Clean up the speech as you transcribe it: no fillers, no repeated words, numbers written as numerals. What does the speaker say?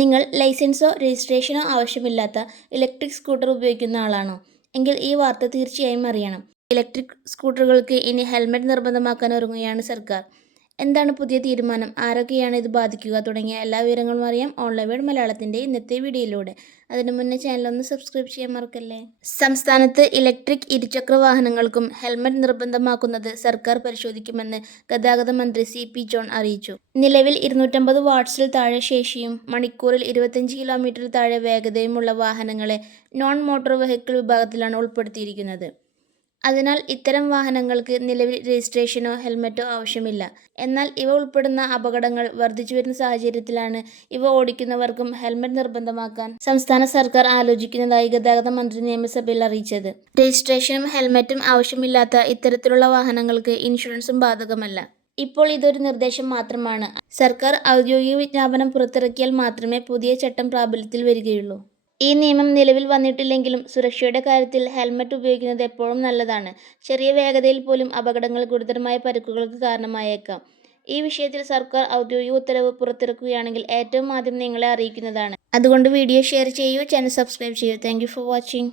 നിങ്ങൾ ലൈസൻസോ രജിസ്ട്രേഷനോ ആവശ്യമില്ലാത്ത electric scooter ഉപയോഗിക്കുന്ന ആളാണോ? എങ്കിൽ ഈ വാർത്ത തീർച്ചയായും അറിയണം. ഇലക്ട്രിക് സ്കൂട്ടറുകൾക്ക് ഇനി ഹെൽമെറ്റ് നിർബന്ധമാക്കാൻ ഒരുങ്ങുകയാണ് സർക്കാർ. എന്താണ് പുതിയ തീരുമാനം, ആരൊക്കെയാണ് ഇത് ബാധിക്കുക തുടങ്ങിയ എല്ലാ വിവരങ്ങളും അറിയാം ഓൺലൈൻ വേഡ് മലയാളത്തിൻ്റെ ഇന്നത്തെ വീഡിയോയിലൂടെ. അതിനു മുന്നേ ചാനലൊന്ന് സബ്സ്ക്രൈബ് ചെയ്യാൻ മറക്കല്ലേ. സംസ്ഥാനത്ത് ഇലക്ട്രിക് ഇരുചക്ര വാഹനങ്ങൾക്കും ഹെൽമെറ്റ് നിർബന്ധമാക്കുന്നത് സർക്കാർ പരിശോധിക്കുമെന്ന് ഗതാഗത മന്ത്രി CP ജോൺ അറിയിച്ചു. നിലവിൽ 250 വാട്ട്സിൽ താഴെ ശേഷിയും മണിക്കൂറിൽ 25 കിലോമീറ്ററിൽ താഴെ വേഗതയുമുള്ള വാഹനങ്ങളെ നോൺ മോട്ടോർ വെഹിക്കിൾ വിഭാഗത്തിലാണ് ഉൾപ്പെടുത്തിയിരിക്കുന്നത്. അതിനാൽ ഇത്തരം വാഹനങ്ങൾക്ക് നിലവിൽ രജിസ്ട്രേഷനോ ഹെൽമറ്റോ ആവശ്യമില്ല. എന്നാൽ ഇവ ഉൾപ്പെടുന്ന അപകടങ്ങൾ വർദ്ധിച്ചുവരുന്ന സാഹചര്യത്തിലാണ് ഇവ ഓടിക്കുന്നവർക്കും ഹെൽമറ്റ് നിർബന്ധമാക്കാൻ സംസ്ഥാന സർക്കാർ ആലോചിക്കുന്നതായി ഗതാഗത മന്ത്രി നിയമസഭയിൽ അറിയിച്ചത്. രജിസ്ട്രേഷനും ഹെൽമറ്റും ആവശ്യമില്ലാത്ത ഇത്തരത്തിലുള്ള വാഹനങ്ങൾക്ക് ഇൻഷുറൻസും ബാധകമല്ല. ഇപ്പോൾ ഇതൊരു നിർദ്ദേശം മാത്രമാണ്. സർക്കാർ ഔദ്യോഗിക വിജ്ഞാപനം പുറത്തിറക്കിയാൽ മാത്രമേ പുതിയ ചട്ടം പ്രാബല്യത്തിൽ വരികയുള്ളൂ. ഈ നിയമം നിലവിൽ വന്നിട്ടില്ലെങ്കിലും സുരക്ഷയുടെ കാര്യത്തിൽ ഹെൽമറ്റ് ഉപയോഗിക്കുന്നത് എപ്പോഴും നല്ലതാണ്. ചെറിയ വേഗതയിൽ പോലും അപകടങ്ങൾ ഗുരുതരമായ പരിക്കുകൾക്ക് കാരണമായേക്കാം. ഈ വിഷയത്തിൽ സർക്കാർ ഔദ്യോഗിക ഉത്തരവ് പുറത്തിറക്കുകയാണെങ്കിൽ ഏറ്റവും ആദ്യം നിങ്ങളെ അറിയിക്കുന്നതാണ്. അതുകൊണ്ട് വീഡിയോ ഷെയർ ചെയ്യൂ, ചാനൽ സബ്സ്ക്രൈബ് ചെയ്യൂ. Thank you for watching.